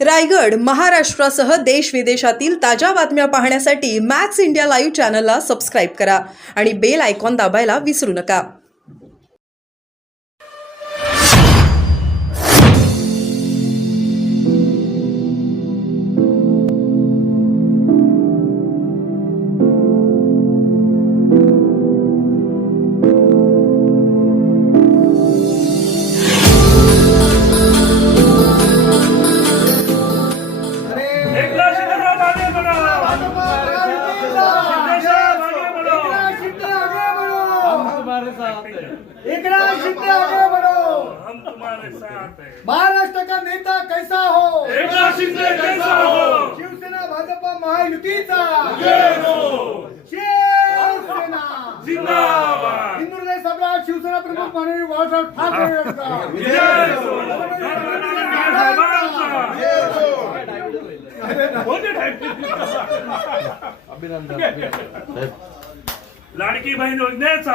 रायगड, महाराष्ट्रासह देश विदेशातील ताज्या बातम्या पाहण्यासाठी मॅक्स इंडिया लाईव्ह चॅनलला सबस्क्राईब करा आणि बेल आयकॉन दाबायला विसरू नका. हम तुम्हारे साथ हैं। महाराष्ट्र का नेता कैसा हो, एकनाथ शिंदे कैसा हो, शिवसेना भाजपा महायुतीचा शिवसेना जिंदाबाद, हिंदुहृदय सम्राट शिवसेना प्रमुख माननीय बाळासाहेब ठाकरे यांचा विजय असो. लाडकी बहीण योजनेचा